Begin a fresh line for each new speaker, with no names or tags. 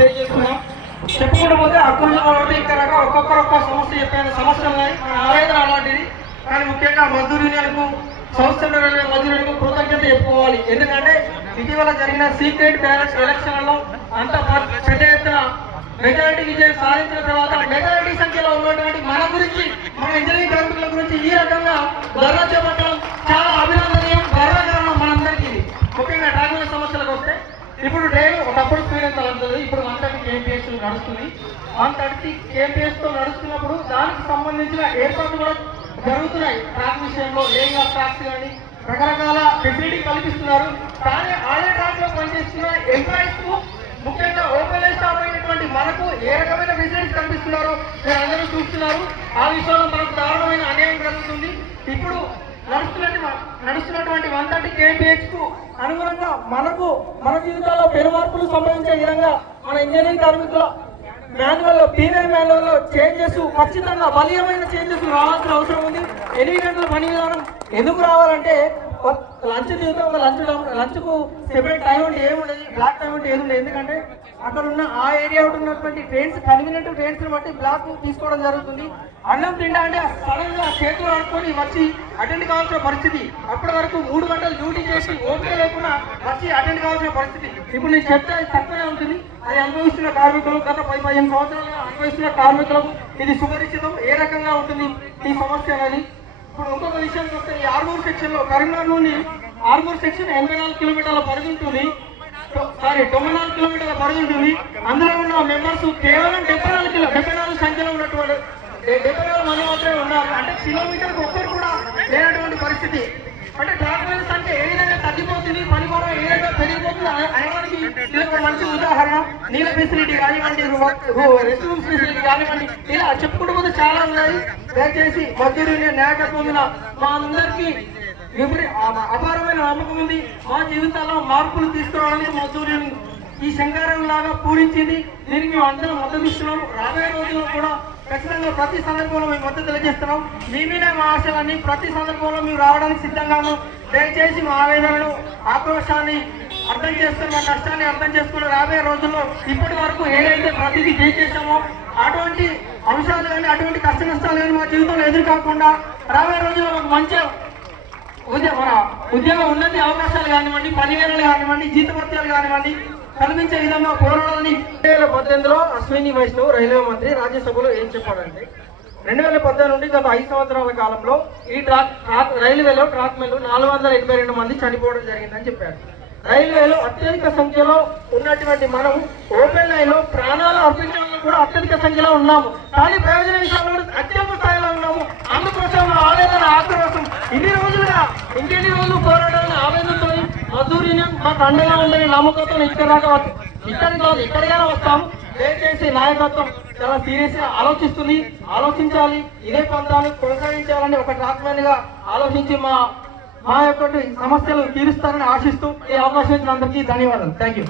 తెలియజేస్తున్నాం. చెప్పుకుంటూ పోతే హక్కులు కాబట్టి ఇక్కడ రకాల ఒక్కొక్కరు ఒక్క సమస్య చెప్పిన సమస్యలు ఉన్నాయి. మన ఆవేదన అలాంటిది. కానీ ముఖ్యంగా మద్దూరు యూనియన్కు సంస్థలు రైల్వే మద్దూరుకు కృతజ్ఞత చెప్పుకోవాలి. ఎందుకంటే ఇటీవల జరిగిన సీక్రెట్ బ్యాలెట్ ఎలక్షన్లలో అంత పెద్ద ఎత్తున మెజారిటీ విజయం సాధించిన తర్వాత మెజారిటీ సంఖ్యలో ఉన్నటువంటి మన గురించి మన ఇంజనీరింగ్ కార్మికుల గురించి ఈ రకంగా ధర్నా చేపట్టడం చాలా అభినందనీయం గర్వకారణం మనందరికీ. ముఖ్యంగా ట్రాఫిక్ సమస్యలకు వస్తే ఇప్పుడు ట్రైన్ ఒకప్పుడు స్పీడ్ ఎంత వెళ్తుంది ఇప్పుడు వన్ థర్టీ కేఎంపీఎస్ నడుస్తుంది. వన్ థర్టీ తో నడుస్తున్నప్పుడు దానికి సంబంధించిన ఏర్పాట్లు కూడా జరుగుతున్నాయి. ట్రాక్ విషయంలో లేయింగ్ ఆఫ్ ట్రాక్స్ కానీ రకరకాల ఫెసిలిటీ కల్పిస్తున్నారు. కానీ అదే ట్రాక్లో పనిచేస్తున్న ఎంప్లాయీస్కు ముఖ్యంగా ఓపెన్ స్టాప్ అయినటువంటి మనకు ఏ రకమైన ఫెసిలిటీస్ కల్పిస్తున్నారో మీరు అందరూ చూస్తున్నారు. ఆ విషయంలో మనకు దారుణమైన అన్యాయం జరుగుతుంది. ఇప్పుడు నడుస్తున్న నడుస్తున్నటువంటి వన్ థర్టీ కేపీహెచ్కు అనుగుణంగా మనకు మన జీవితాల్లో పెను మార్పులు సంభవించే విధంగా మన ఇంజనీరింగ్ కార్మికుల మాన్యువల్లో పీనల్ మాన్యువల్లో చేంజెస్ ఖచ్చితంగా బలీయమైన చేంజెస్ రావాల్సిన అవసరం ఉంది. ఎనిమిది పని విధానం ఎందుకు రావాలంటే లంచ్ జీవితం ఒక లంచ్ లంచ్కు సెపరేట్ టైం అంటే ఏముండదు బ్లాక్ టైం అంటే ఉండదు. ఎందుకంటే అక్కడ ఉన్న ఆ ఏరియా ఉన్నటువంటి ట్రైన్స్ కన్వీనియంట్ ట్రైన్స్ బట్టి బ్లాక్ తీసుకోవడం జరుగుతుంది. అన్నం తిండా అంటే సడన్గా చేతులు ఆడుకొని వచ్చి అటెండ్ కావాల్సిన పరిస్థితి. అప్పటి వరకు మూడు గంటలు డ్యూటీ చేసి ఓపిక లేకుండా వచ్చి అటెండ్ కావాల్సిన పరిస్థితి. ఇప్పుడు నేను చెప్తే అది తక్కువనే ఉంటుంది. అది అనుభవిస్తున్న కార్మికులు గత పది పదిహేను సంవత్సరాలుగా అనుభవిస్తున్న కార్మికులకు ఇది సుపరిచితం. ఏ రకంగా ఉంటుంది ఈ సమస్య అనేది? ఇప్పుడు ఇంకొక విషయానికి వస్తే ఈ ఆర్మూర్ సెక్షన్లో కరీంనగర్ నుండి ఆర్మూర్ సెక్షన్ ఎనభై నాలుగు కిలోమీటర్ల పరిధి ఉంటుంది. సారీ తొంభై నాలుగు కిలోమీటర్ల పరిధి ఉంటుంది. అందులో ఉన్న మెంబర్స్ కేవలం డెబ్బై నాలుగు కిలో డెబ్బై నాలుగు సంఖ్యలో ఉన్నటువంటి డెబ్బై నాలుగు మంది మాత్రమే ఉన్నారు. అంటే కిలోమీటర్కి ఒక్కరు కూడా లేనటువంటి పరిస్థితి. అంటే డాక్యుమెంట్స్ అంటే ఏ విధంగా తగ్గిపోతుంది పని పెరిగిపోతుంది. అనడానికి ఇది ఒక మంచి ఉదాహరణ. నీళ్ళ ఫెసిలిటీ కానివ్వండి రెస్ట్ రూమ్ ఫెసిలిటీ కానివ్వండి ఇలా చెప్పుకుంటూ పోతే చాలా ఉన్నాయి. దయచేసి మధ్యలో యూనియన్ పొందిన మా అందరికీ విపరీ అపారమైన నమ్మకం ఉంది. మా జీవితాల్లో మార్పులు తీసుకురావడానికి మా యూనియన్ ఈ శంకారం లాగా పూరించింది. దీనికి మేము అందరం మద్దతు ఇస్తున్నాం రాబోయే రోజుల్లో కూడా ఖచ్చితంగా ప్రతి సందర్భంలో మేము మద్దతు తెలియజేస్తున్నాం. మీ మీద మా ఆశలన్నీ ప్రతి సందర్భంలో మేము రావడానికి సిద్ధంగాను దయచేసి మా ఆవేదనను ఆక్రోశాన్ని అర్థం చేసుకుని మా కష్టాన్ని అర్థం చేసుకుని రాబోయే రోజుల్లో ఇప్పటి వరకు ఏదైతే ప్రతిదీ చేసేసామో అటువంటి అంశాలు కానీ అటువంటి కష్ట నష్టాలు కానీ మా జీవితంలో ఎదురు కాకుండా రాబోయే రోజుల్లో మంచి ఉద్యోగ మన ఉద్యోగ ఉన్నతి అవకాశాలు కానివ్వండి పనివేళలు కానివ్వండి జీతభత్యాలు కానివ్వండి కల్పించే విధంగా కోరాలని రెండు వేల పద్దెనిమిదిలో అశ్విని వైష్ణవ్ రైల్వే మంత్రి రాజ్యసభలో ఏం చెప్పాడంటే రెండు వేల పద్నాలుగు నుండి గత ఐదు సంవత్సరాల కాలంలో ఈ ట్రాక్ ట్రాక్ రైల్వేలో ట్రాక్మెన్లు నాలుగు వందల ఎనభై రెండు మంది చనిపోవడం జరిగిందని చెప్పారు. రైల్వేలో అత్యధిక సంఖ్యలో ఉన్నటువంటి మనం ఓపెన్ లైన్లో ప్రాణాలు అర్పించడంలో కూడా అత్యధిక సంఖ్యలో ఉన్నాము. కానీ ప్రయోజన విషయంలో అత్యంత స్థాయిలో ఉన్నాము. అందుకోసం ఆవేదన ఆక్రోశం ఇన్ని రోజులుగా ఇంకెన్ని రోజులు పోరాటాలను ఆవేదనతో మధురి మాకు అండగా ఉండే నమ్మకంతో ఇక్కడ దాకా ఇక్కడ కాదు ఇక్కడికైనా వస్తాము. దయచేసి నాయకత్వం చాలా సీరియస్గా ఆలోచిస్తుంది. ఆలోచించాలి. ఇదే పంతాన్ని కొనసాగించాలని ఒక ట్రాక్మెన్గా ఆలోచించి మా మా యొక్క సమస్యలు తీరుస్తారని ఆశిస్తూ ఈ అవకాశం ఇచ్చిన అందరికీ ధన్యవాదాలు థ్యాంక్ యూ